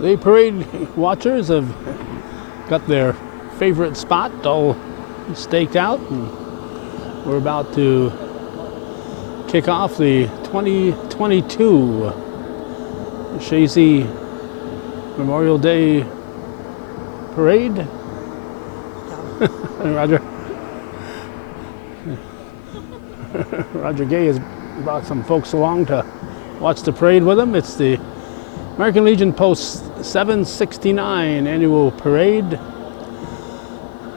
The parade watchers have got their favorite spot all staked out, and we're about to kick off the 2022 Chazy Memorial Day Parade. Roger Gay has brought some folks along to watch the parade with him. It's the American Legion Post 769 annual parade.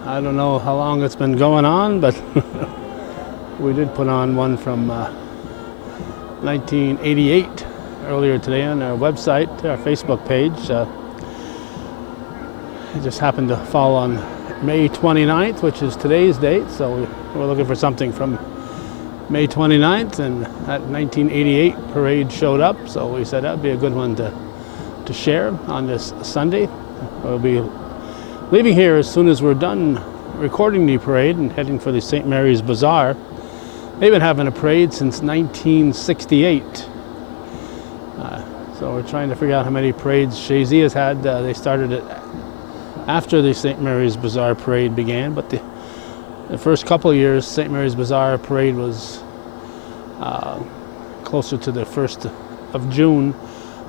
I don't know how long it's been going on, but we did put on one from 1988 earlier today on our website, our Facebook page. It just happened to fall on May 29th, which is today's date, so we're looking for something from May 29th, and that 1988 parade showed up, so we said that'd be a good one to share on this Sunday. We'll be leaving here as soon as we're done recording the parade and heading for the St. Mary's Bazaar. They've been having a parade since 1968. So we're trying to figure out how many parades Chazy has had. They started it after the St. Mary's Bazaar parade began, but the first couple of years, St. Mary's Bazaar parade was closer to the 1st of June.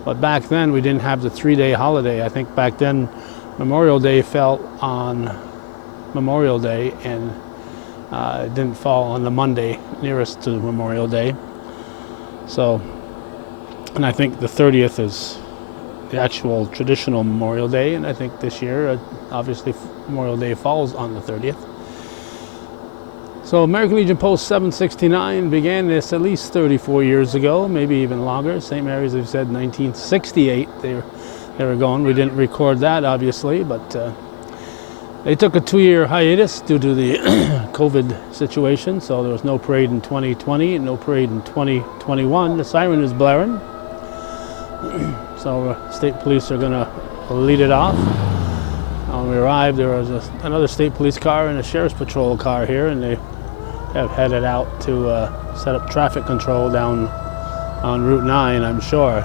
But back then, we didn't have the 3-day holiday. I think back then, Memorial Day fell on Memorial Day, and it didn't fall on the Monday nearest to Memorial Day. So, and I think the 30th is the actual traditional Memorial Day, and I think this year, obviously, Memorial Day falls on the 30th. So American Legion Post 769 began this at least 34 years ago, maybe even longer. St. Mary's, they've said 1968 they were going. We didn't record that, obviously, but they took a 2-year hiatus due to the COVID situation, so there was no parade in 2020 and no parade in 2021. The siren is blaring, so state police are going to lead it off. When we arrived, there was another state police car and a sheriff's patrol car here, and they have headed out to set up traffic control down on Route 9, I'm sure.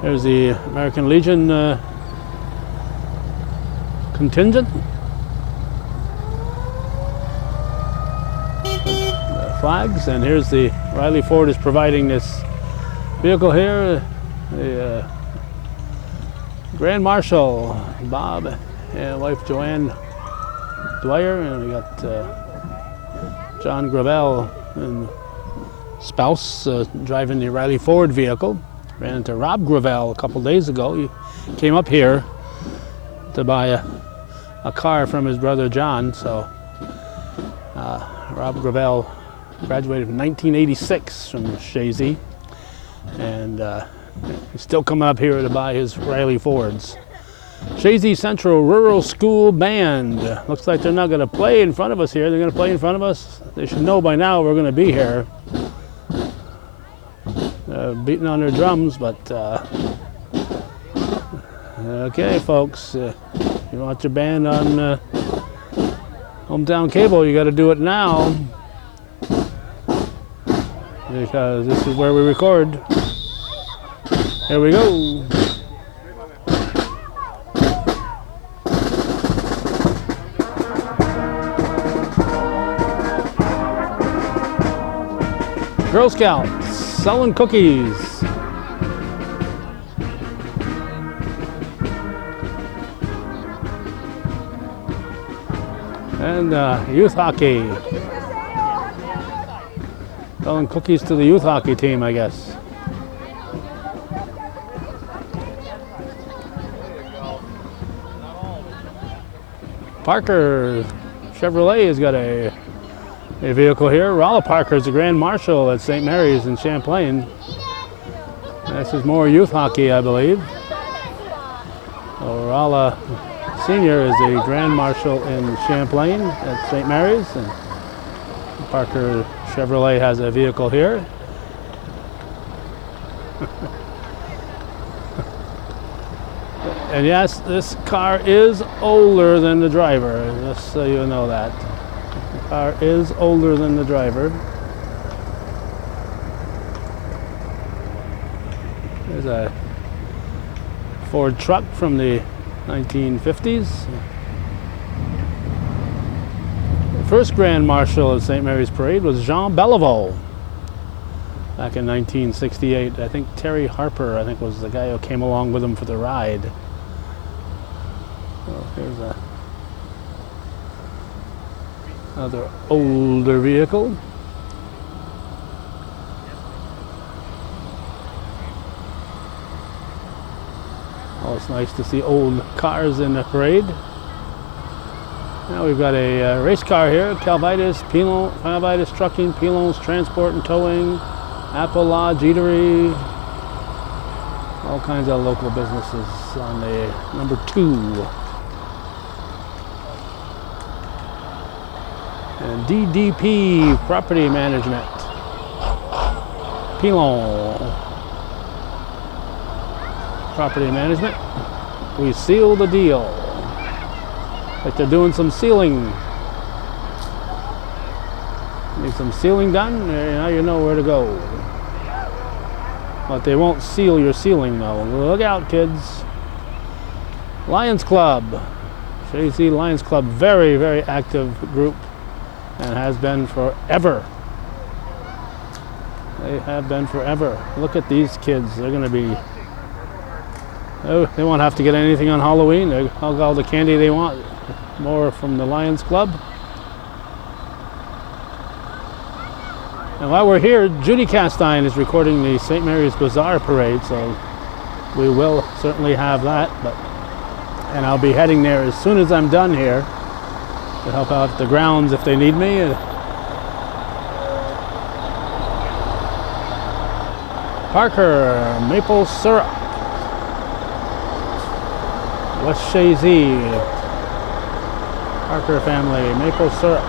There's the American Legion contingent. The flags, and here's the Riley Ford is providing this vehicle here. The Grand Marshal Bob and wife Joanne Dwyer, and we got John Gravel and spouse driving the Riley Ford vehicle. Ran into Rob Gravel a couple days ago. He came up here to buy a car from his brother John. So Rob Gravel graduated in 1986 from Chazy, and he's still coming up here to buy his Riley Fords. Chazy Central Rural School Band. Looks like they're not going to play in front of us here. They're going to play in front of us. They should know by now we're going to be here. Beating on their drums, but okay, folks. If you want your band on Hometown Cable, you got to do it now, because this is where we record. Here we go. Girl Scouts selling cookies. And youth hockey. Selling cookies to the youth hockey team, I guess. Parker Chevrolet has got a vehicle here. Rolla Parker is the Grand Marshal at St. Mary's in Champlain. This is more youth hockey, I believe. So Rolla Sr. is the Grand Marshal in Champlain at St. Mary's, and Parker Chevrolet has a vehicle here. And yes, this car is older than the driver, just so you know that. The car is older than the driver. There's a Ford truck from the 1950s. The first Grand Marshal of St. Mary's Parade was Jean Beliveau back in 1968. I think Terry Harper, I think, was the guy who came along with him for the ride. So here's another older vehicle. Oh, it's nice to see old cars in the parade. Now we've got a race car here, Calvitis, Pilon, Calvitis Trucking, Pilons Transport and Towing, Apple Lodge Eatery, all kinds of local businesses on the number 2. And DDP Property Management, Pilon Property Management. We seal the deal. Like they're doing some sealing. Need some sealing done, now you know where to go. But they won't seal your ceiling though. Look out, kids. Lions Club. Chazy Lions Club, very, very active group and has been forever. They have been forever. Look at these kids. They're going to be... Oh, they won't have to get anything on Halloween. They'll get all the candy they want. More from the Lions Club. And while we're here, Judy Castine is recording the St. Mary's Bazaar Parade, so we will certainly have that. And I'll be heading there as soon as I'm done here to help out the grounds if they need me. Parker, maple syrup. West Chazy, Parker family, maple syrup.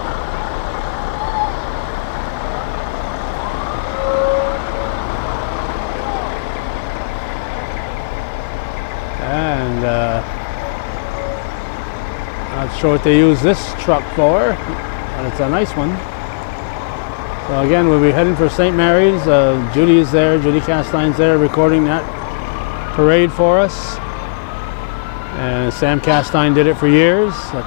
And not sure what they use this truck for, but it's a nice one. So again, we'll be heading for St. Mary's. Judy is there, Judy Castine's there recording that parade for us. And Sam Castine did it for years, but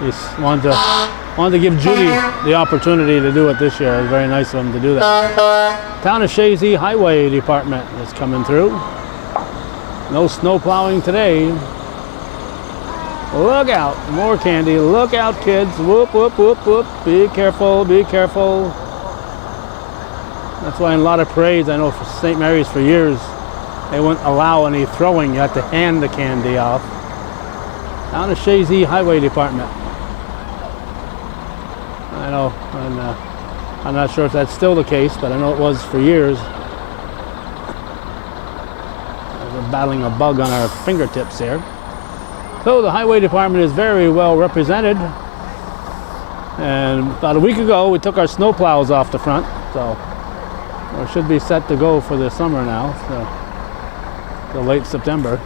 he wanted to give Judy the opportunity to do it this year. It was very nice of him to do that. Town of Chazy Highway Department is coming through. No snow plowing today. Look out, more candy. Look out, kids. Whoop, whoop, whoop, whoop. Be careful, be careful. That's why in a lot of parades, I know for St. Mary's for years, they wouldn't allow any throwing. You had to hand the candy off. Down to Chazy Highway Department. I know, and I'm not sure if that's still the case, but I know it was for years. We're battling a bug on our fingertips here. So the Highway Department is very well represented. And about a week ago, we took our snow plows off the front, so we should be set to go for the summer now. So. Late September.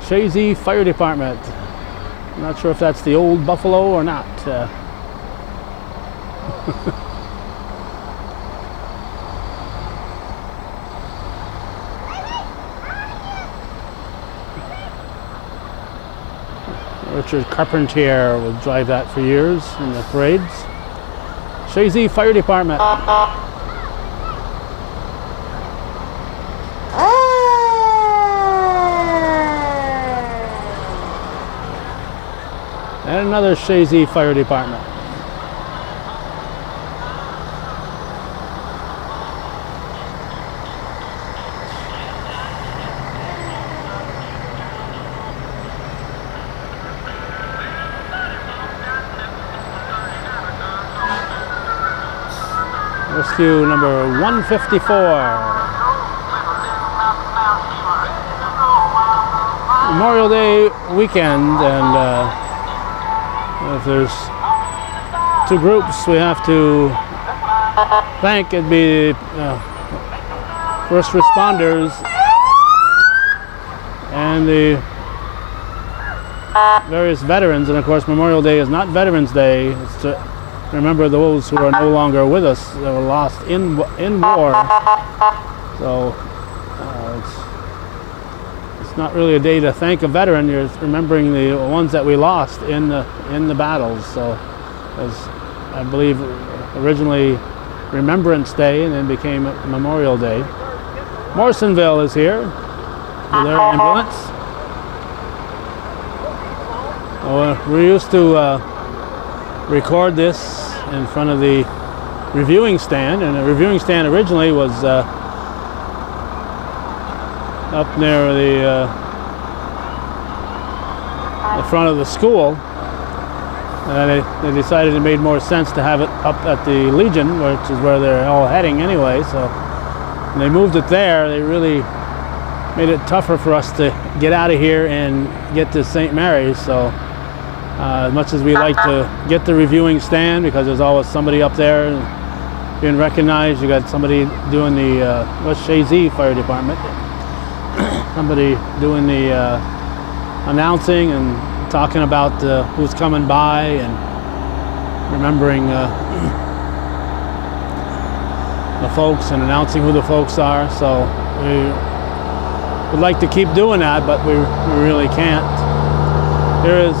Chazy Fire Department. I'm not sure if that's the old Buffalo or not. Richard Carpentier would drive that for years in the parades. Chazy Fire Department. And another Chazy Fire Department. Rescue number 154. Memorial Day weekend, and if there's two groups we have to thank, it'd be first responders and the various veterans. And of course, Memorial Day is not Veterans Day. It's to remember those who are no longer with us, that were lost in war. So it's it's not really a day to thank a veteran. You're remembering the ones that we lost in the battles. So, as I believe originally Remembrance Day and then became Memorial Day. Morrisonville is here with their ambulance. We used to record this in front of the reviewing stand, and the reviewing stand originally was up near the front of the school. And they decided it made more sense to have it up at the Legion, which is where they're all heading anyway. So when they moved it there, they really made it tougher for us to get out of here and get to St. Mary's. So as much as we like to get the reviewing stand, because there's always somebody up there being recognized. You got somebody doing the West Chazy Fire Department, somebody doing the announcing and talking about who's coming by and remembering the folks and announcing who the folks are. So we would like to keep doing that, but we really can't. Here is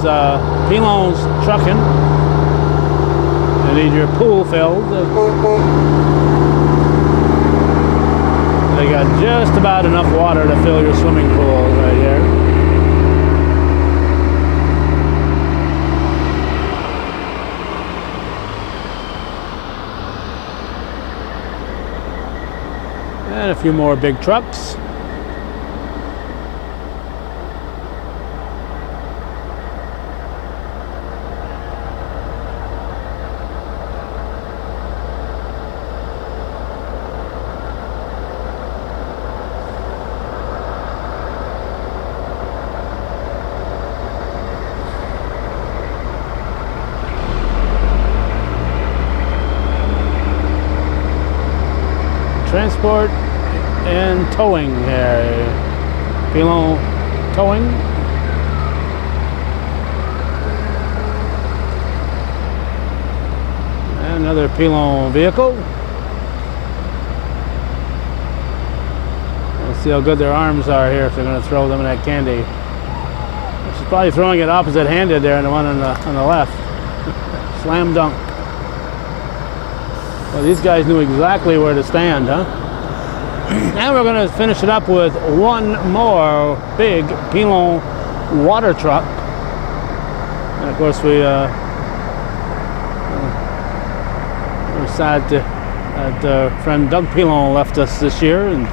Pilon's trucking. You need your pool filled. They got just about enough water to fill your swimming pool right here. And a few more big trucks. Transport and towing here. Pilon towing. And another Pilon vehicle. Let's see how good their arms are here if they're going to throw them in that candy. She's probably throwing it opposite handed there, and the one on the left. Slam dunk. Well, these guys knew exactly where to stand, huh? And we're going to finish it up with one more big Pilon water truck. And of course, we're sad that friend Doug Pilon left us this year. And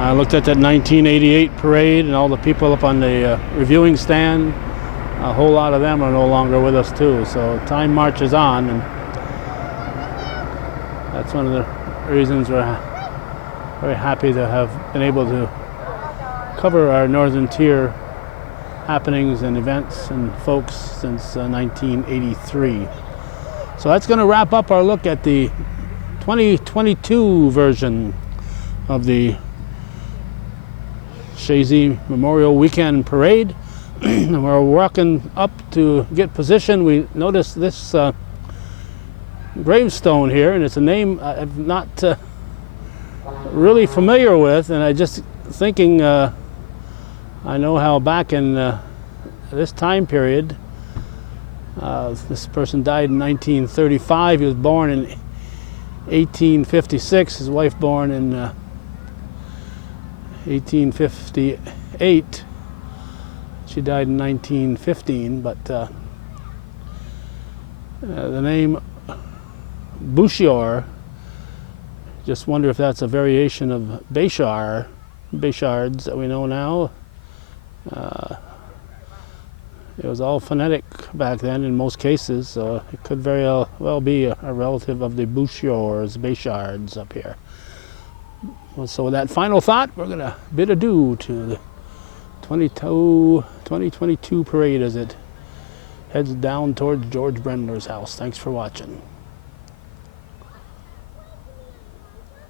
I looked at that 1988 parade and all the people up on the reviewing stand. A whole lot of them are no longer with us too. So time marches on, and that's one of the reasons we're very happy to have been able to cover our Northern Tier happenings and events and folks since 1983. So that's going to wrap up our look at the 2022 version of the Chazy Memorial Weekend Parade. And we're walking up to get position. We noticed this gravestone here, and it's a name I'm not really familiar with, and I just thinking I know how back in this time period this person died in 1935. He was born in 1856. His wife born in 1858. She died in 1915, but the name Bouchior, just wonder if that's a variation of Béchards that we know now. It was all phonetic back then in most cases, so it could very well be a relative of the Bouchiors, Béchards up here. Well, so with that final thought, we're going to bid adieu to the 2022 parade as it heads down towards George Brendler's house. Thanks for watching.